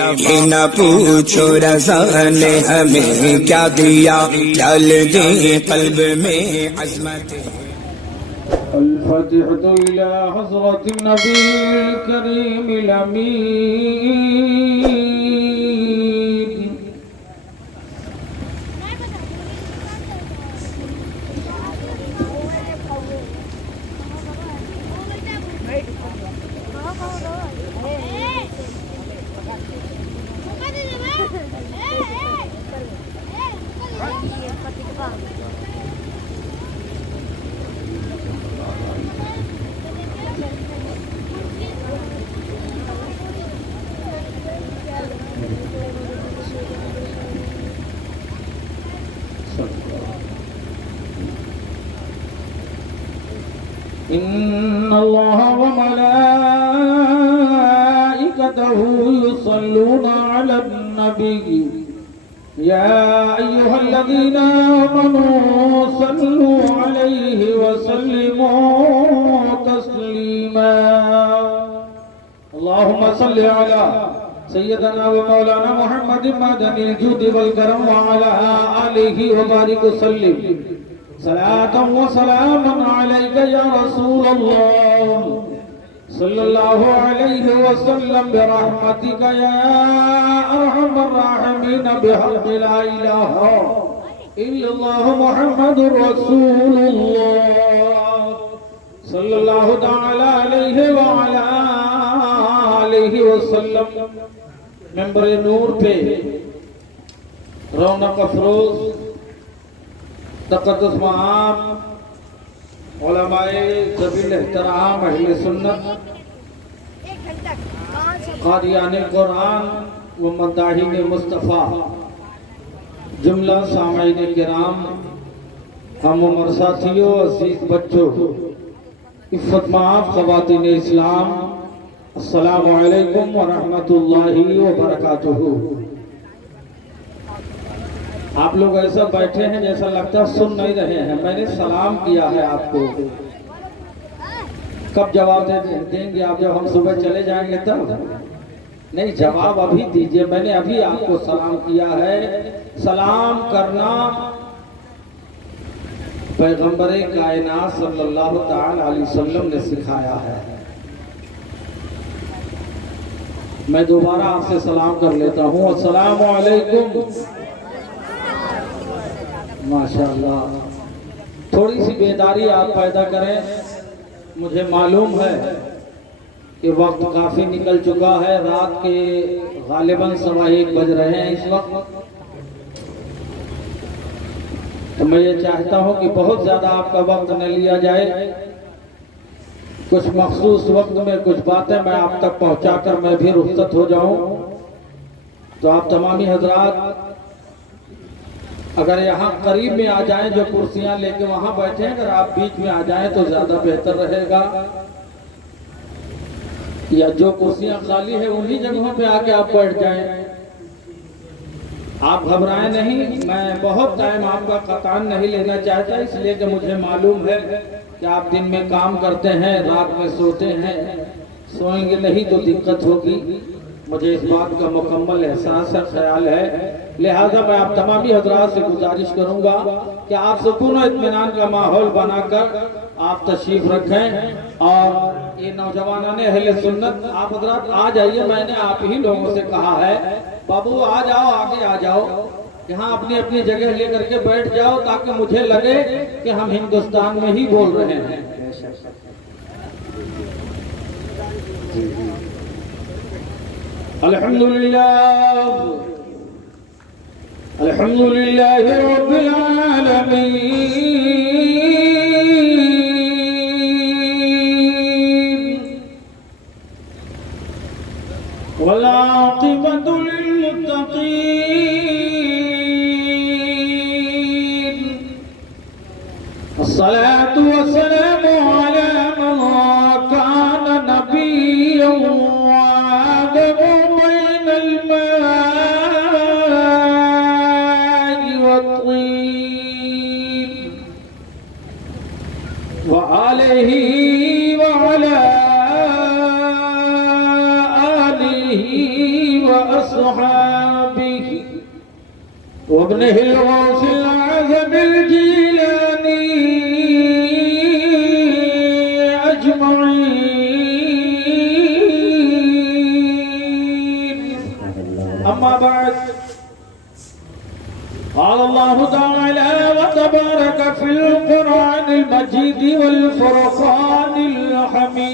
مصطفی نہ پوچھو رضا نے ہمیں کیا دیا، ڈال دیں قلب میں عظمت۔ الفاتحة إلى حضرة النبي الكريم الأمين إن الله وملائكته يصلون على النبي يا أيها الذين آمنوا صلوا عليه وسلموا تسليما اللهم صل على سيدنا ومولانا محمد معدن الجود والكرم وعلى آله وبارك وسلم صلاة وسلاما عليك يا رسول الله صلى الله عليه وسلم برحمتك يا أرحم الراحمين بحق لا إله إلا الله محمد رسول الله صلى الله تعالى عليه وعلى آله وسلم منبر نور پہ رونق افروز تقدس معام علماء ذویل احترام اہل سنت قاریان قرآن و مداحین مصطفیٰ جملہ سامعین کرام ہم عمر ساتھیوں عزیز بچوں عفت معاف خواتین اسلام السلام علیکم ورحمۃ اللہ وبرکاتہ۔ آپ لوگ ایسا بیٹھے ہیں جیسا لگتا سن نہیں رہے ہیں، میں نے سلام کیا ہے آپ کو، کب جواب دیں گے آپ؟ جب ہم صبح چلے جائیں گے تب نہیں، جواب ابھی دیجئے، میں نے ابھی آپ کو سلام کیا ہے۔ سلام کرنا پیغمبر کائنات صلی اللہ تعالی علیہ وسلم نے سکھایا ہے۔ میں دوبارہ آپ سے سلام کر لیتا ہوں، السلام علیکم۔ ماشاءاللہ تھوڑی سی بیداری آپ پیدا کریں، مجھے معلوم ہے کہ وقت کافی نکل چکا ہے، رات کے غالباً 1:15 بج رہے ہیں اس وقت، تو میں یہ چاہتا ہوں کہ بہت زیادہ آپ کا وقت نہ لیا جائے، کچھ مخصوص وقت میں کچھ باتیں میں آپ تک پہنچا کر میں بھی رخصت ہو جاؤں۔ تو آپ تمامی حضرات اگر یہاں قریب میں آ جائیں، جو کرسیاں لے کے وہاں بیٹھیں، اگر آپ بیچ میں آ جائیں تو زیادہ بہتر رہے گا، یا جو کرسیاں خالی ہیں انہی جگہوں پہ آ کے آپ بیٹھ جائیں۔ آپ گھبرائیں نہیں، میں بہت ٹائم آپ کا قطعاً نہیں لینا چاہتا، اس لیے کہ مجھے معلوم ہے کہ آپ دن میں کام کرتے ہیں، رات میں سوتے ہیں، سوئیں گے نہیں تو دقت ہوگی، مجھے اس بات کا مکمل احساس ہے، خیال ہے، لہذا میں آپ تمامی حضرات سے گزارش کروں گا کہ آپ سکون و اطمینان کا ماحول بنا کر آپ تشریف رکھیں، اور یہ نوجوانان اہل سنت آپ حضرات آ جائیے، میں نے آپ ہی لوگوں سے کہا ہے بابو آ جاؤ، آگے آ جاؤ، یہاں اپنی اپنی جگہ لے کر کے بیٹھ جاؤ تاکہ مجھے لگے کہ ہم ہندوستان میں ہی بول رہے ہیں۔ الحمدللہ الحمدللہ رب العالمین والعاقبۃ للمتقین الصلاة والسلام على من كان نبيا وآدم بين الماء والطين وآله وعلى آله وأصحابه وابنه الغوث الأعظم الجيلاني أجمعين. أما بعد، قال الله تعالى وتبارك في القرآن المجيد والفرقان الحميد.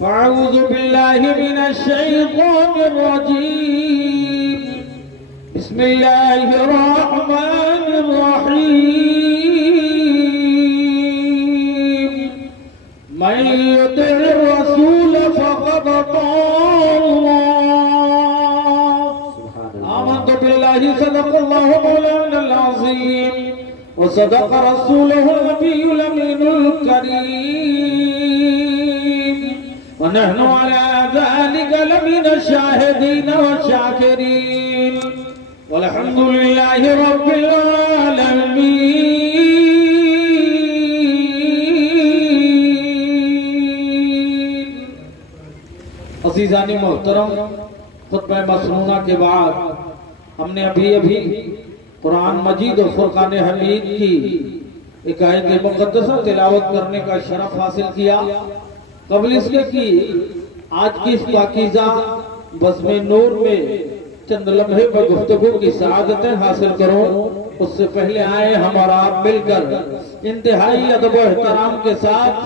فأعوذ بالله من الشيطان الرجيم. بسم الله الرحمن الرحيم. من يطع الرسول فقد أطاع الله. آمنت بالله صدق الله مولانا العظيم وصدق رسوله النبي الأمين الكريم ونحن على ذلك لمن الشاهدين والشاكرين والحمد لله رب العالمين. عزیزان محترم، خطبہ مسنونہ کے بعد ہم نے ابھی قرآن مجید اور فرقان حمید کی ایک آیت مقدسہ تلاوت کرنے کا شرف حاصل کیا. قبل اس کے کی آج کی اس پاکیزہ بزم نور میں چند لمحے پر گفتگو کی سعادتیں حاصل کروں. اس سے پہلے آئے ہم اور آپ مل کر انتہائی ادب و احترام کے ساتھ،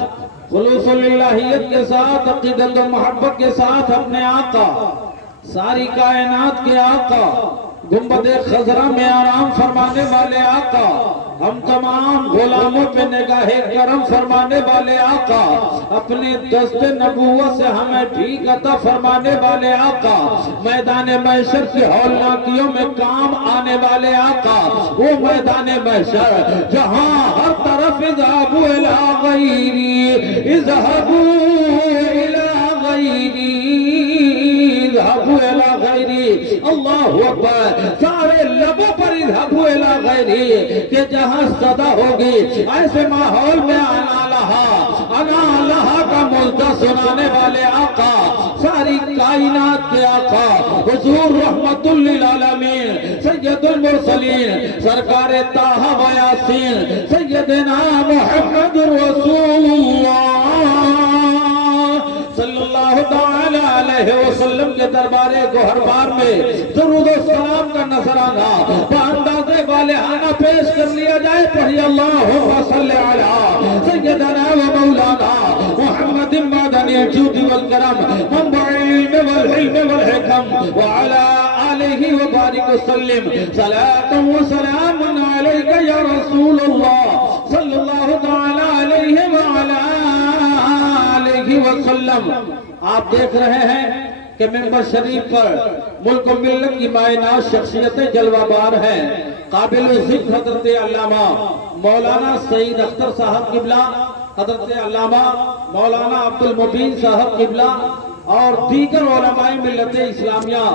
خلوص اللہیت کے ساتھ، عقیدت و محبت کے ساتھ اپنے آقا، ساری کائنات کے آقا، گنبد خضرا میں آرام فرمانے والے آقا، ہم تمام غلاموں پہ نگاہ کرم فرمانے والے آقا، اپنے دست نبوت سے ہمیں ٹھیک عطا فرمانے والے آقا، میدان محشر کی ہولناکیوں میں کام آنے والے آقا، وہ میدان محشر جہاں ہر طرف اذهبوا الى غیری، اذهبوا الى غیری، اذهبوا الى غیری، اللہ اکبر، سارے لبوں پر اذهبوا الى غیری کہ جہاں صدا ہوگی ایسے ماحول میں انا لہا کا ملدہ سنانے والے آقا، ساری کائنات کے آقا، حضور رحمت للعالمین، سید المرسلین، سرکار طٰہٰ و یاسین، سیدنا محمد رسول اللہ صلی اللہ تعالی علیہ وسلم کے دربار گوہربار میں درود و سلام کا نذرانہ باندازِ والہانہ پیش کر لیا جائے. پڑھی اللہم صلی علی سیدنا و مولانا محمد مادن الجود والکرم منبع العلم والحلم والحکم وعلى آلہ وبارک وسلم صلاة و سلام علیک یا رسول اللہ صلی اللہ تعالی علیہ وعلى وسلم. آپ دیکھ رہے ہیں کہ ممبر شریف پر ملک و ملت کی مائناز شخصیتیں جلوہ بار ہیں. قابل ذکر حضرت علامہ مولانا سعید اختر صاحب قبلہ، حضرت علامہ مولانا عبد المبین صاحب قبلہ اور دیگر علماء ملت اسلامیہ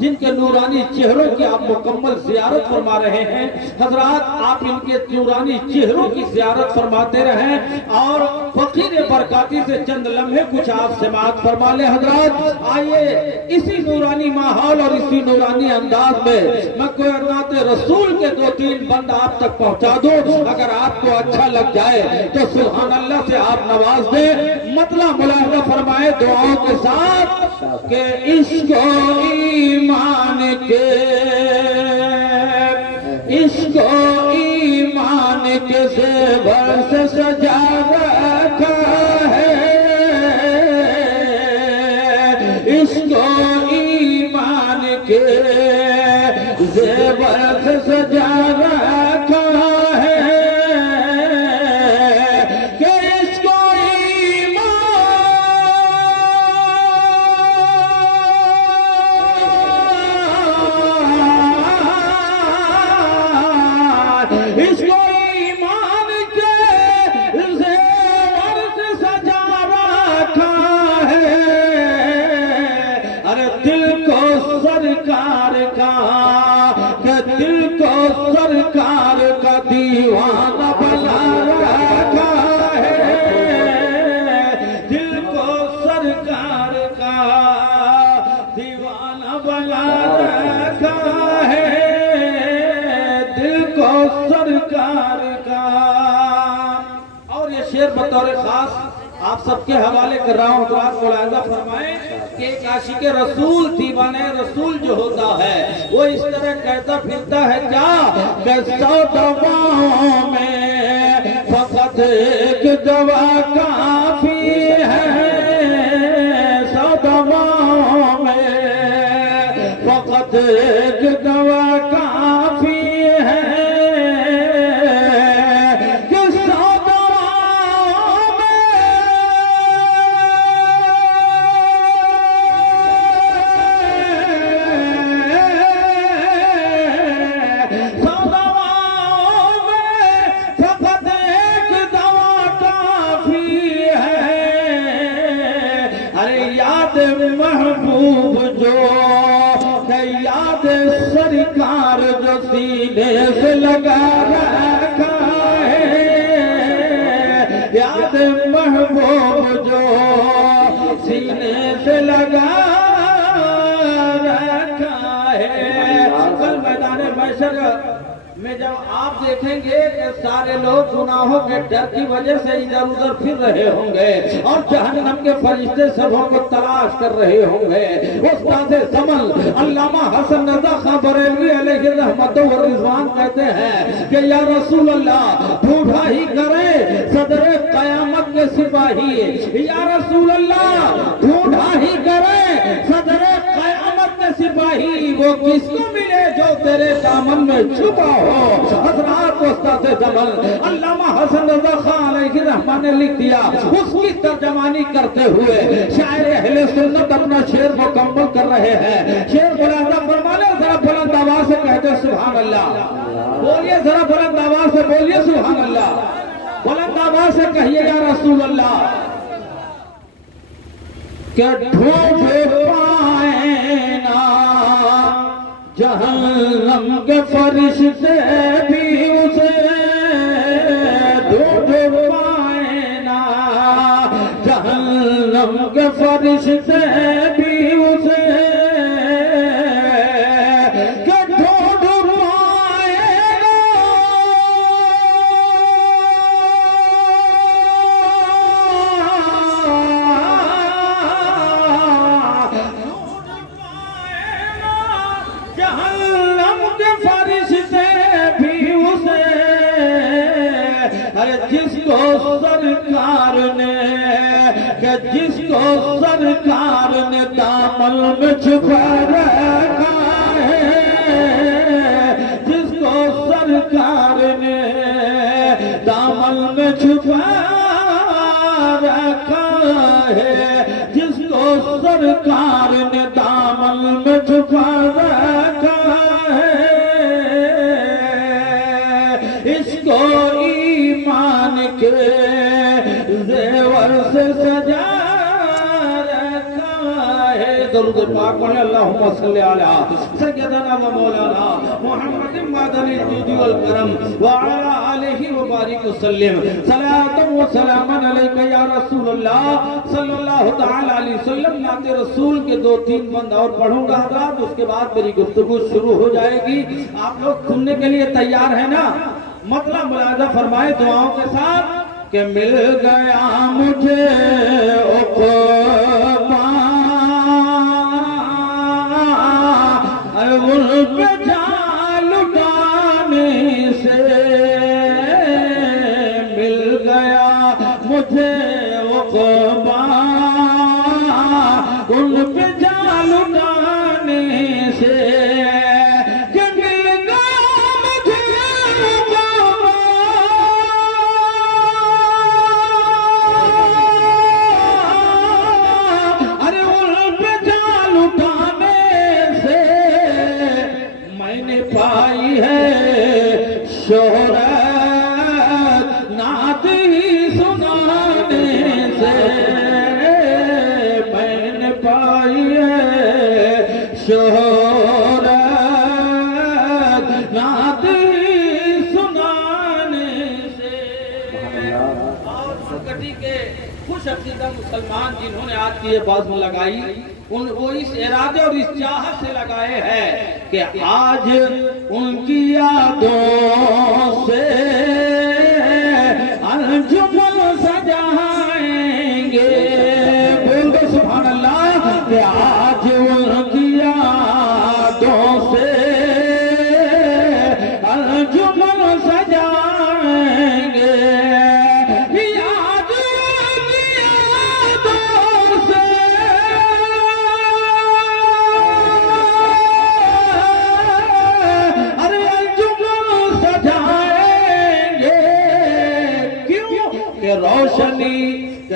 جن کے نورانی چہروں کی آپ مکمل زیارت فرما رہے ہیں. حضرات آپ ان کے نورانی چہروں کی زیارت فرماتے رہیں اور فقیر برکاتی سے چند لمحے کچھ آپ سماعت فرما لیں. حضرات آئیے اسی نورانی ماحول اور اسی نورانی انداز میں میں کوئی نعت رسول کے 2-3 بند آپ تک پہنچا دوں. اگر آپ کو اچھا لگ جائے تو سبحان اللہ سے آپ نواز دیں. مطلع ملاحظہ فرمائے دعاؤں کے ساتھ کہ عشق و ایمان کے، عشق و ایمان کے زیور سے سجا رکھا ہے، عشق و ایمان کے زیور سے سجا رکھا ہے کہ عشق و ایمان کے زیور سے سجا رکھا ہے. ارے دل کو سرکار کا، کہ دل کو سرکار لگا رکھا ہے دل کو سرکار کا. اور یہ شعر بطور خاص آپ سب کے حوالے کر رہا ہوں. حضرات ملاحظہ فرمائیں کہ ایک عاشق رسول دیوانہ رسول جو ہوتا ہے وہ اس طرح کہتا پھرتا ہے کیا کہ 100 دواؤں میں فقط ایک دوا کافی ہے. 100 دواؤں میں فقط ایک دوا کافی ہے. محبوب جو یاد سرکار جو سینے سے لگا رکھا ہے. یاد محبوب جو سینے سے لگا رکھا ہے. کل میدان محشر میں جب آپ دیکھیں گے کہ سارے لوگ گناہوں کے ڈر کی وجہ سے ادھر ادھر پھر رہے ہوں گے اور جہنم کے فرشتے سبوں کو تلاش کر رہے ہوں گے. استاد زمل علامہ حسن رضا خان بریلوی علیہ رحمت و رضوان کہتے ہیں کہ یا رسول اللہ ڈھونڈا ہی کرے صدر قیامت کے سپاہی. یا رسول اللہ ڈھونڈا ہی کرے صدر قیامت کے سپاہی وہ کس کو ملے جو تیرے دامن میں چھپا ہو. حضرات استاد زمل علامہ حسن رضا خان علیہ رحمہ نے لکھ دیا. اس کی ترجمانی کرتے ہوئے شاعر اہل سنت اپنا شعر مکمل کر رہے ہیں. شعر بلند فرمانے ذرا بلند آواز سے کہتے سبحان اللہ. بولیے ذرا بلند آواز سے بولیے سبحان اللہ. بلند آواز سے کہیے یا رسول اللہ. کہ ڈھونڈ پائیں نا جہنم کے فرشتے بھی اسے ڈھونڈ پائیں نا جہنم کے فرشتے بھی اسے کہ ڈھونڈ پائیں نا جہنم کے فرشتے بھی اسے. ارے جس کو سرکار نے کہ جس کو سرکار نے دامن میں چھپا رکھا ہے. جس کو سرکار نے دامن میں چھپا رکھا ہے. جس کو سرکار نے دامن میں چھپا رکھا ہے. اس کو ایمان کے زیور سے سجا رکھا ہے. درود پاک پڑھیں اللہم صلی علی سیدنا و مولانا محمد مدن الجود والکرم وعلی آلہ وبارک وسلم. صلاۃ و سلام علیک یا رسول اللہ صلی اللہ تعالی علیہ وسلم. نعت رسول کے 2-3 بند اور پڑھوں گا حضرات. اس کے بعد میری گفتگو شروع ہو جائے گی. آپ لوگ سننے کے لیے تیار ہیں نا؟ مطلب ملاحظہ فرمائے دعاؤں کے ساتھ کہ مل گیا مجھے عقبہ ان پہ جان لٹانے سے. مل گیا مجھے عقبہ ان پہ جان لٹانے سے. شہرت نعت ہی سنانے سے میں نے پائی ہے. شہرت نعت ہی سنانے سے. اور مکٹی کے خوش عقیدہ مسلمان جنہوں نے آج کی یہ بازم لگائی وہ اس ارادے اور اس چاہت سے لگائے ہیں کہ آج ان کی یادوں سے انجمن سجائیں گے، بول دو سبحان اللہ، کہ آج ان کی یادوں سے انجمن سجائیں گے،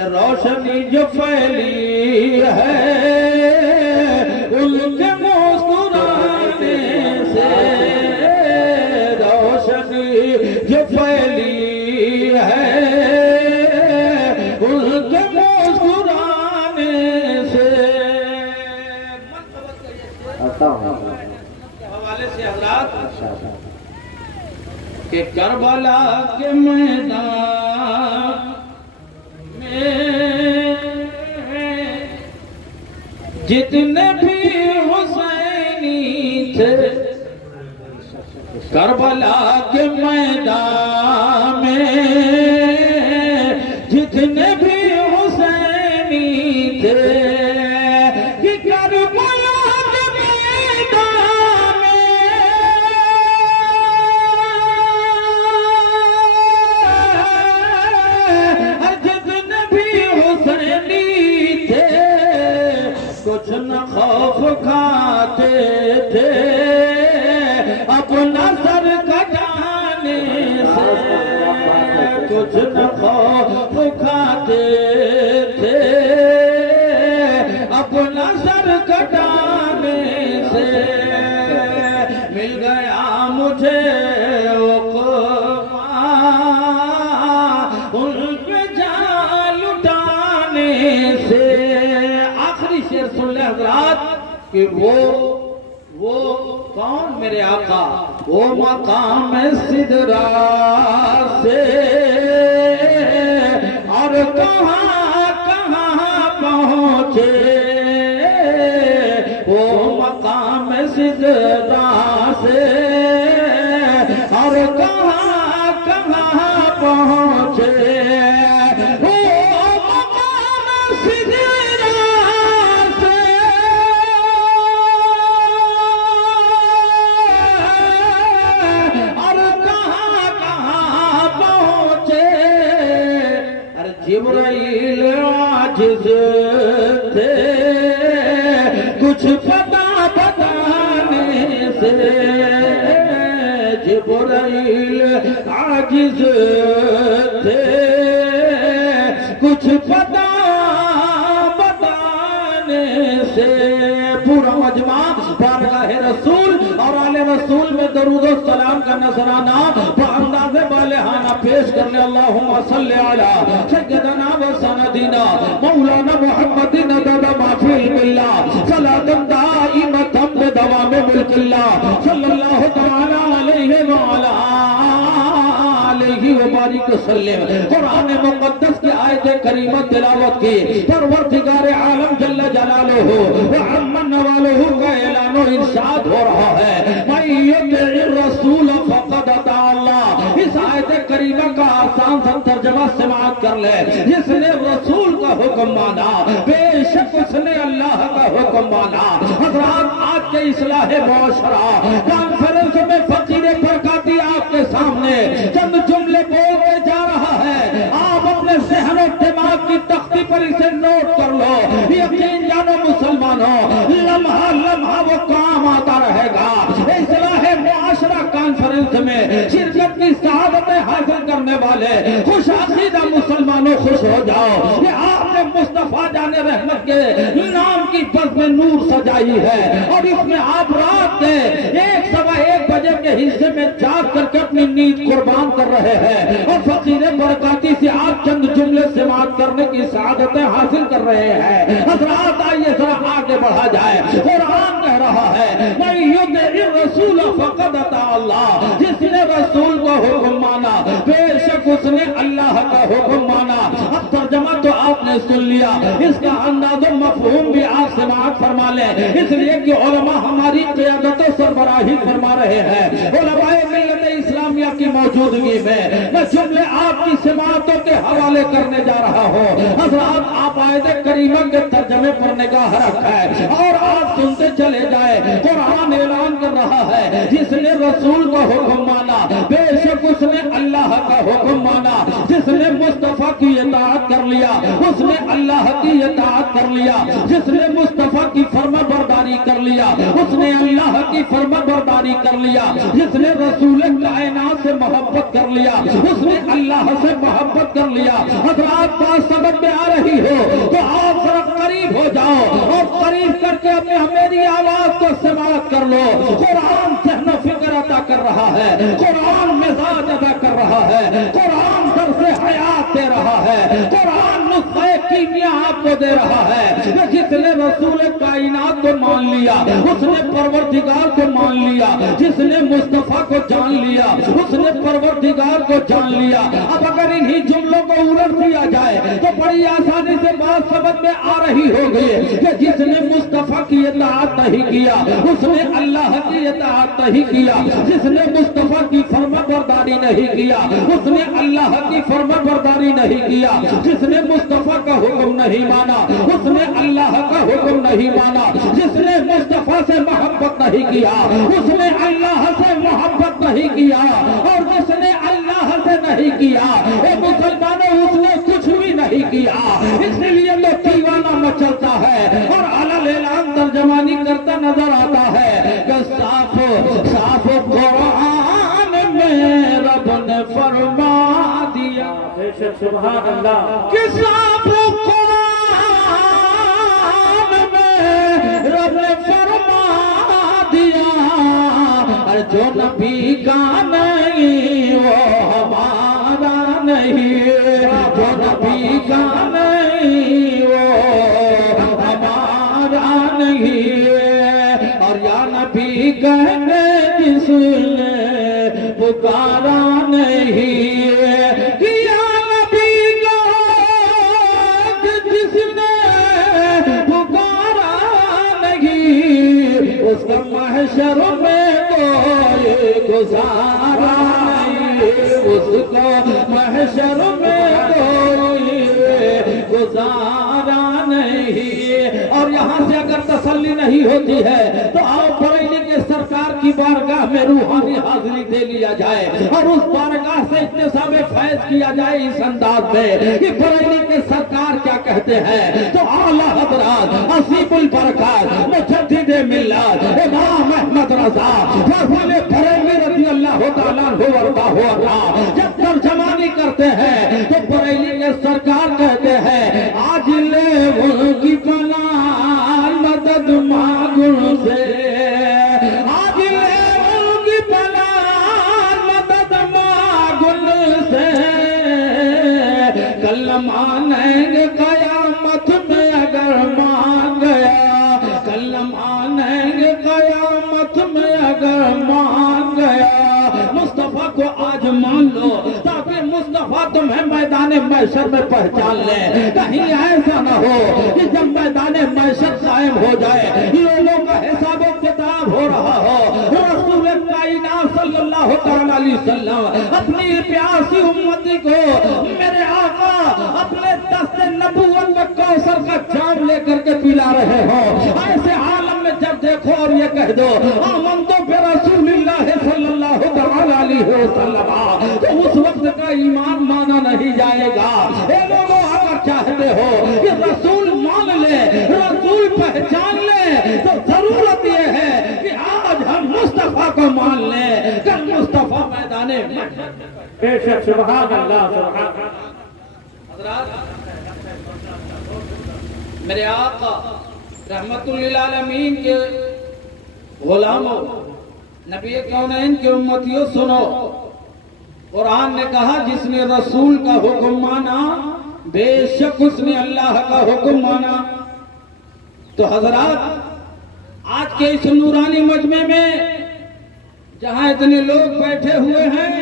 روشنی جو پھیلی ہے ان کے مسکرانے سے، روشنی جو پھیلی ہے ان کے مسکرانے سے۔ حوالے سے حضرات کہ کربلا کے میدان جتنے بھی حسینی تھے، کربلا کے میدان میں جتنے بھی حسینی تھے، کہ کربلا کے میدان میں جتنے بھی حسینی تھے، کچھ نہ خوف کھاتے تھے اپنا سر کٹانے سے، کچھ نہ خوف کھاتے تھے اپنا سر کٹانے سے۔ مل گیا مجھے عقبہ ان پہ جان لٹانے سے۔ شعر سن لے حضرات کہ وہ کون میرے آقا، وہ مقام سدرا سے اور کہاں کہاں پہنچے، وہ مقام سدرا سے اور کہاں کہاں پہنچے، جبرائیل عاجز تھے کچھ پتا بتانے سے، جبرائیل عاجز تھے کچھ پتا بتانے سے۔ پورا مجمع بارگاہ رسول اور آل رسول میں درود و سلام کا نذرانہ بانداز بالہانہ پیش کرنے۔ اللہم صلی علی سیدنا و سندنا مولانا محمد عدد ما فی علم اللہ صلاۃ دائمۃ بدوام ملک اللہ صلی اللہ تعالی علیہ وعلی آلہ وبارک وسلم۔ قرآن مقدس کی آیت کریمہ تلاوت کی، پروردگار عالم جل جلالہ وعمن والہ کا اعلان و ارشاد ہو رہا ہے، من یطع الرسول فقد اطاع اللہ۔ اس آیت کریمہ کا آسان سا ترجمہ سماعت کر لے، جس نے رسول کا حکم مانا بے شک اس نے اللہ کا حکم مانا۔ حضرات آج کے اصلاح معاشرہ کانفرنس میں فقیر برکاتی آپ کے سامنے چند جملے بول کے جا رہا ہے، آپ اپنے ذہن و دماغ کی تختی پر اسے نوٹ کر لو۔ یقین جانو مسلمانوں، لمحہ لمحہ وہ کام آتا رہے گا۔ اصلاح معاشرہ کانفرنس میں شرکت کی سعادتیں حاصل کرنے والے خوش عقیدہ مسلمانوں خوش ہو جاؤ کہ آپ نے مصطفیٰ جان رحمت کے نام کی بزم نور سجائی ہے، اور اس میں آپ رات کے 1:15 بجے کے حصے میں جاگ کر کے اپنی نیند قربان کر رہے ہیں، اور فقیر برکاتی سے آپ چند جملے سماعت کرنے کی سعادتیں حاصل کر رہے ہیں۔ حضرات آئیے ذرا آگے بڑھا جائے۔ قرآن کہہ رہا ہے من یطع الرسول فقد اطاع اللہ، جس نے رسول کو حکم مانا بے شک اس نے اللہ کا حکم مانا۔ اب ترجمہ تو آپ نے سن لیا، اس کا انداز و مفہوم بھی آپ سماعت فرما لیں، اس لیے کہ علماء ہماری قیادت و سربراہی فرما رہے ہیں۔ علماء ملت اسلامیہ کی موجودگی میں میں جملے آپ کی سماعتوں کے حوالے کرنے جا رہا ہوں۔ حضرات آپ آیت کریمہ کے ترجمے پر نگاہ رکھیں اور آپ سنتے چلے جائیں۔ قرآن اعلان کر رہا ہے جس نے رسول کا حکم مانا بے شک اس نے اللہ کا حکم مانا، جس نے مصطفیٰ کی اطاعت کر لیا اس نے اللہ کی اطاعت کر لیا، جس نے مصطفیٰ کی فرما برداری کر لیا اس نے اللہ کی فرما برداری کر لیا، جس نے رسول کائنات سے محبت کر لیا اس نے اللہ سے محبت کر لیا۔ حضرات بات سمجھ میں آ رہی ہو تو آپ ذرا قریب ہو جاؤ اور قریب کر کے اپنے میری آواز کو سماعت کر لو۔ قرآن ذہن و فکر عطا کر رہا ہے، قرآن مزاج عطا کر رہا ہے، قرآن درس حیات دے رہا ہے، قرآن نسخہ کیمیا آپ کو دے رہا ہے۔ جس نے رسول کائنات کو مان لیا اس نے پروردگار کو مان لیا، جس نے مصطفیٰ کو جان لیا اس نے پروردگار کو جان لیا۔ اب اگر انہی جملوں کو الٹ دیا جائے تو بڑی آسانی سے بات سمجھ میں آ رہی ہوگی کہ جس نے مصطفیٰ کی اطاعت نہیں کیا اس نے اللہ کی اطاعت نہیں کیا، جس نے مصطفیٰ کی فرما برداری نہیں کیا اس نے اللہ کی فرما برداری نہیں کیا، جس نے مصطفیٰ کا حکم نہیں مانا اس نے اللہ کا حکم نہیں مانا، جس نے مصطفیٰ سے محبت نہیں کیا اس نے اللہ سے محبت نہیں کیا، اور جس نے اللہ سے نہیں کیا اے مسلمانوں اس نے کچھ بھی نہیں کیا۔ اس لیے تو دیوانہ مچلتا ہے اور علل اعلان ترجمانی کرتا نظر آتا ہے کہ صاف صاف قرآن میں رب نے فرما دیا، سبحان اللہ، کہ صاف قرآن میں رب نے فرما دیا جو نبی کا نہیں وہ ہمارا نہیں، جو نبی کا نہیں وہ ہمارا نہیں، اور یا نبی کہنے جس نے پکارا نہیں، یا نبی کا جس نے پکارا نہیں اس کا محشر میں گزارا نہیں، اس کو محشر میں کوئی گزارا نہیں۔ اور یہاں سے اگر تسلی نہیں ہوتی ہے تو آؤ بریلی کے سرکار کی بارگاہ میں روحانی حاضری دے لیا جائے اور اس بارگاہ سے اجتساب فیض کیا جائے اس انداز میں کہ بریلی کے سرکار کیا کہتے ہیں۔ تو اعلیٰ حضرات عصیب البرکات مجدد ملت امام احمد رضا فضل بریلی رضی اللہ تعالیٰ عنہ جب ترجمانی کرتے ہیں تو بریلی کے سرکار کہتے ہیں آج لے ان کی پناہ مدد مانگوں سے، آج لے ان کی پناہ مدد مانگوں سے، کل مانیں گے قیامت میں اگر مان گیا، کل مانیں گے قیامت میں اگر مان گیا۔ مصطفیٰ کو آج مان لو تاکہ مصطفیٰ تمہیں میدان محشر میں پہچان لے۔ کہیں ایسا نہ ہو کہ جب میدان محشر قائم ہو جائے لوگوں کا حساب و کتاب ہو رہا ہو، رسول کائنات صلی اللہ علیہ وسلم اپنی پیاسی امتی کو میرے آقا اپنے دست نبوت میں کوثر کا جام لے کر کے پلا رہے ہو۔ ایسے عالم میں جب دیکھو اور یہ کہہ دو آمنت برسول اللہ صلی اللہ علیہ وسلم تو اس وقت کا ایمان مانا نہیں جائے گا۔ اے لوگوں اگر چاہتے ہو کہ رسول مان لے، رسول پہچان لے تو ضرورت یہ ہے کہ آج ہم مصطفیٰ کو مان لیں، کل مصطفیٰ میدان بے شک سبحان اللہ سبحان اللہ۔ حضرات میرے آقا رحمت للعالمین کے غلاموں، نبی کونین کے امتیوں سنو، قرآن نے کہا جس نے رسول کا حکم مانا بے شک اس نے اللہ کا حکم مانا۔ تو حضرات آج کے اس نورانی مجمع میں جہاں اتنے لوگ بیٹھے ہوئے ہیں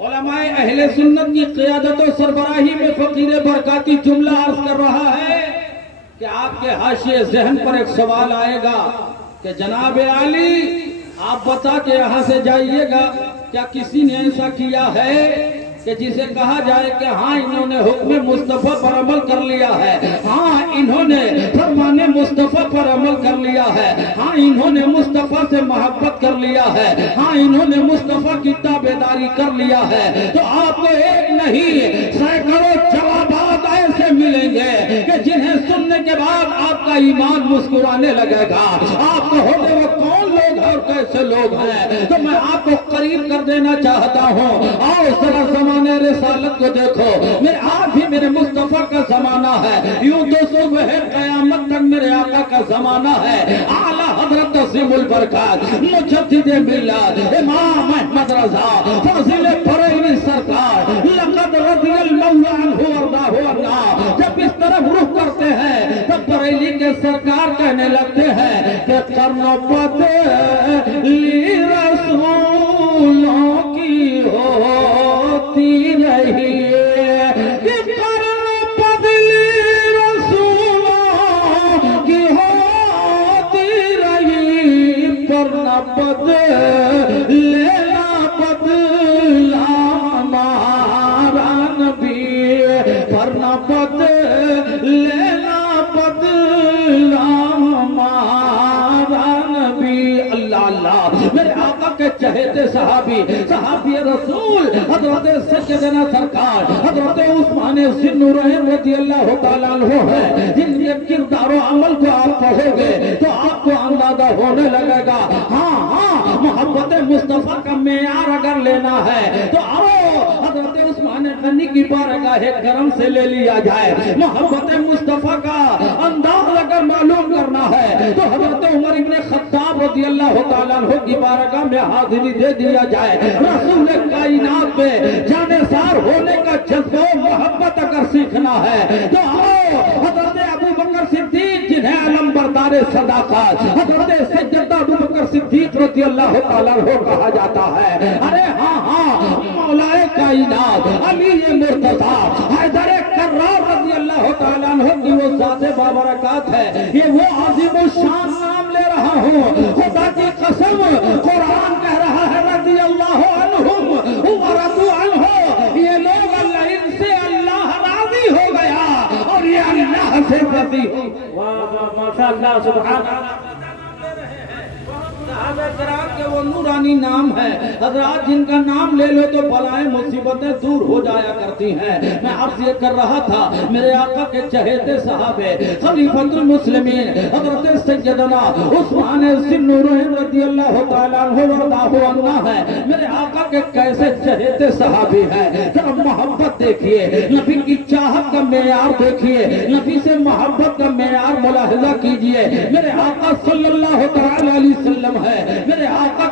علماء اہل سنت کی قیادت و سربراہی میں فقیر برکاتی جملہ عرض کر رہا ہے کہ آپ کے حاشیے ذہن پر ایک سوال آئے گا کہ جناب عالی آپ بتا کے یہاں سے جائیے گا، کیا کسی نے ایسا کیا ہے کہ جسے کہا جائے کہ ہاں انہوں نے حکم مصطفیٰ پر عمل کر لیا ہے، ہاں انہوں نے فرمان مصطفیٰ پر عمل کر لیا ہے، ہاں انہوں نے مصطفیٰ سے محبت کر لیا ہے، ہاں انہوں نے مصطفیٰ کی تابعداری کر لیا ہے؟ تو آپ کو ایک نہیں سینکڑوں جوابات ایسے ملیں گے کہ جنہیں سننے کے بعد آپ کا ایمان مسکرانے لگے گا۔ آپ کو ہوتے وہ کون لوگ ہیں اور کیسے لوگ ہیں؟ تو میں آپ کو قریب کر دینا چاہتا ہوں، آؤ ذرا زمانے رسالت کو دیکھو، آج بھی میرے مصطفیٰ کا زمانہ ہے، یوں تو صبح قیامت تک میرے آقا کا زمانہ ہے۔ اعلیٰ حضرت عظیم البرکات مجدد ملت امام احمد رضا فاضل بریلوی سرکار لقد رضی المولا عنہ وارضاہ عنا جب اس طرف رخ کرتے ہیں تب بریلی کے سرکار کہنے لگتے ہیں کہ قرن بدلی رسولوں کی ہوتی رہی ہے، کہ قرن بدلی رسولوں کی ہوتی رہی، پر نہ بدلے نہ بدلا ہمارا نبی، پر نہ بدلے نہ بدلا ہمارا نبی۔ اللہ اللہ، میرے آقا کے چہتے صحابی رسول حضرت سیدنا سرکار حضرت عثمان ذی النورین رضی اللہ تعالیٰ عنہ ہے، جن کے کردار و عمل کو آپ پڑھو گے تو آپ کو اندازہ ہونے لگے گا۔ ہاں محبت مصطفیٰ کا معیار اگر لینا ہے تو آؤ حضرت عثمان غنی کی بارگاہ کرم سے لے لیا جائے۔ محبت مصطفیٰ کا انداز اگر معلوم کرنا ہے تو حضرت عمر ابن خطاب رضی اللہ تعالیٰ عنہ کی بارگاہ میں حاضری دے دیا جائے۔ رسول کائنات میں جانثار ہونے کا جذبہ و محبت اگر سیکھنا ہے تو آؤ حضرت ابوبکر صدیق جنہیں علم بردار صداقت حضرت سیدنا ابوبکر صدیق رضی اللہ تعالیٰ عنہ کہا جاتا ہے۔ ارے ہاں مولا کائنات علی مرتضیٰ حیدر کرار رضی اللہ تعالیٰ عنہ کی وہ ذات بابرکات ہے، یہ وہ عظیم الشان نام لے رہا ہوں، خدا کی قسم قرآن کہہ رہا ہے رضی اللہ عنہم ورضوا عنہ، یہ لوگ ان سے اللہ راضی ہو گیا اور یہ اللہ سے راضی ہو گیا۔ ماشاء اللہ، سبحان اللہ۔ صحابہ کرام کے وہ نورانی نام ہے، حضرات جن کا نام لے لو تو بلائیں مصیبتیں دور ہو جایا کرتی ہیں۔ میں عرض یہ کر رہا تھا میرے آقا کے چہیتے صحابے خلیفۃ المسلمین حضرت سیدنا عثمان ذی النورین رضی اللہ تعالیٰ عنہ وارضاہ عنہ ہے، میرے آقا کے کیسے چہیتے صحابی ہیں۔ ذرا محبت دیکھیے، نبی کی چاہت کا معیار دیکھیے، نبی سے محبت کا معیار ملاحظہ کیجئے۔ میرے آقا صلی اللہ تعالیٰ علیہ وسلم ہے، میرے آقا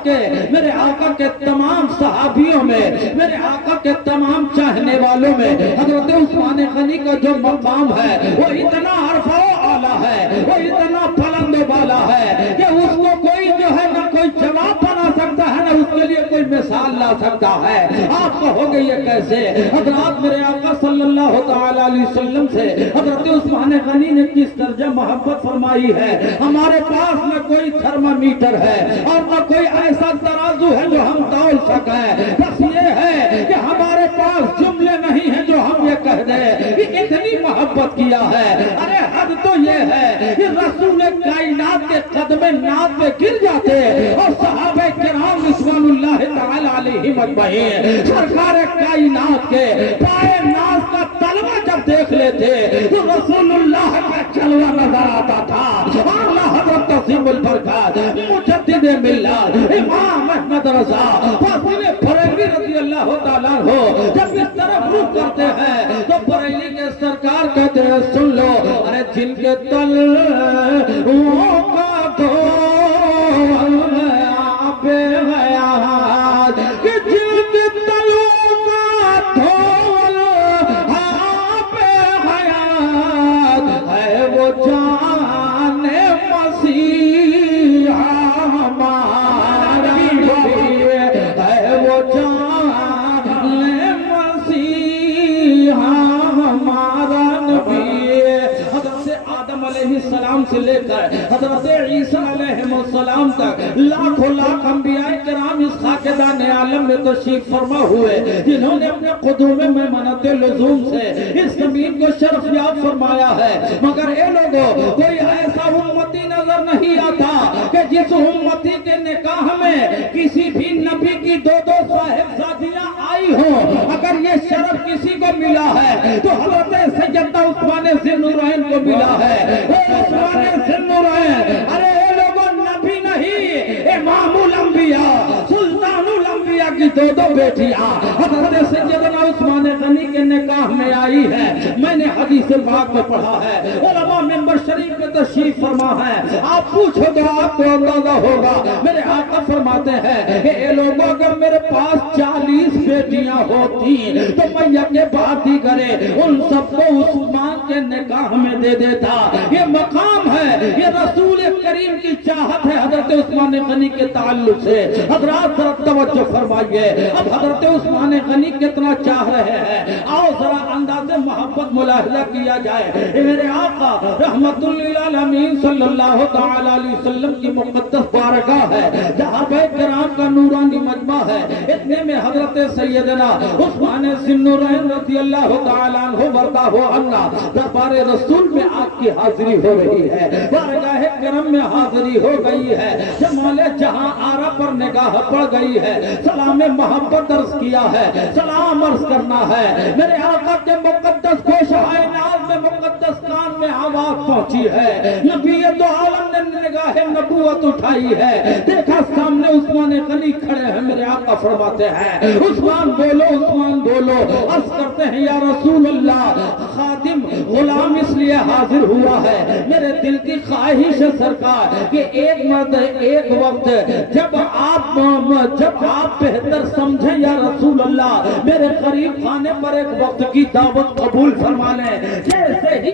کے تمام صحابیوں میں، میرے آقا کے تمام چاہنے والوں میں حضرت عثمان غنی کا جو مقام ہے وہ اتنا عرفہ و اعلیٰ ہے، وہ اتنا بلند و بالا ہے کہ اس کو کوئی جو ہے نہ کوئی جواب بنا سکتا ہے نہ اس کے لیے کوئی مثال لا سکتا ہے۔ آپ کو ہو گئی یہ کیسے؟ حضرات میرے آقا صلی اللہ تعالیٰ علیہ وسلم سے حضرت عثمان غنی نے کس درجہ محبت فرمائی ہے۔ ہمارے پاس نہ کوئی تھرمامیٹر ہے اور نہ کوئی ایسا ترازو ہے جو ہم تول سکیں، بس یہ ہے کہ ہمارے پاس جملے نہیں ہیں جو ہم یہ کہہ دیں کہ اتنی محبت کیا ہے۔ ارے حد تو یہ ہے کہ رسول کائنات کے قدم ناز پہ گر جاتے اور صحابہ کرام رضوان اللہ تعالی علیہم اجمعین سرکار کائنات کے پائے ناز کا تلوہ جب دیکھ لیتے تو رسول اللہ کا جلوہ نظر آتا تھا۔ اعلیٰ حضرت عظیم البرکات مجدد ملت امام احمد رضا فاضل بریلوی رضی اللہ تعالیٰ عنہ جب اس طرف رخ کرتے ہیں تو بریلی کے سرکار کہتے ہیں سن لو، ارے جن کے تلووں کا دھول آب حیات، کہ جن کے تلووں کا دھول آب حیات ہے وہ جان مسیح ہمارا ہے وہ جان سے لے کر حضرت عیسیٰ علیہ السلام تک لاکھوں لاکھ انبیاء کرام اس خاکدان عالم میں تشریف فرما ہوئے، جنہوں نے اپنے قدوم میں منت لزوم سے اس زمین کو شرف یاب فرمایا ہے، مگر اے لوگوں کوئی ایسا امتی نظر نہیں آتا کہ جس امتی کے نکاح میں کسی بھی نبی کی دو صاحبزادیاں آئی ہوں۔ اگر یہ شرف کسی کو ملا ہے تو حضرت سیدنا عثمان ذی النورین کو ملا ہے۔ اے عثمان ذی النورین، ارے اے لوگوں نبی نہیں، امام الانبیاء، سلطان الانبیاء کی دو بیٹیاں حضرت سیدنا عثمان غنی کے نکاح میں آئی ہے۔ میں نے حدیث پاک میں پڑھا ہے، علماء منبر شریف میں تشریف فرما ہے، آپ پوچھو تو آپ کو اندازہ ہوگا۔ میرے آقا فرماتے ہیں کہ اے لوگوں اگر میرے پاس 40 بیٹیاں ہوتی تو میں یکے بعد دیگرے ان سب کو عثمان کے نکاح میں دے دیتا۔ یہ مقام ہے، یہ رسول کریم کی چاہت ہے حضرت عثمان غنی کے تعلق سے۔ حضرات ذرا توجہ فرمائیے، اب حضرت عثمان غنی کتنا چاہ رہے ہیں، آؤ ذرا انداز محبت ملاحظہ کیا جائے۔ میرے آقا رحمت للعالمین صلی اللہ تعالی علیہ وسلم کی مقدس بارگاہ ہے، جہاں کرام کا نورانی مجمع ہے، اتنے میں حضرت سیدنا عثمان ذی النورین رضی اللہ تعالی عنہ وردہ عنہ دربار رسول میں آپ کی حاضری ہو رہی ہے، بارگاہ کرم میں حاضری ہو گئی ہے، جمال جہاں آرا پر نگاہ پڑ گئی ہے، سلام محبت عرض کیا ہے، سلام عرض کرنا ہے۔ میرے آقا کے مقدس گوشہائے ناز میں مقدس کان میں آواز پہنچی ہے، نبی دو عالم نے نگاہ نبوت اٹھائی ہے، دیکھا سامنے عثمان غنی کھڑے ہیں۔ میرے آقا فرماتے ہیں عثمان بولو، عثمان بولو۔ عرض کرتے ہیں یا رسول اللہ، خادم غلام اس لیے حاضر ہوا ہے، میرے دل کی خواہش ہے سرکار کہ ایک مرد ایک وقت جب آپ بہتر سمجھیں یا رسول اللہ، میرے قریب خانے پر ایک وقت کی دعوت قبول فرما لیں، جیسے ہی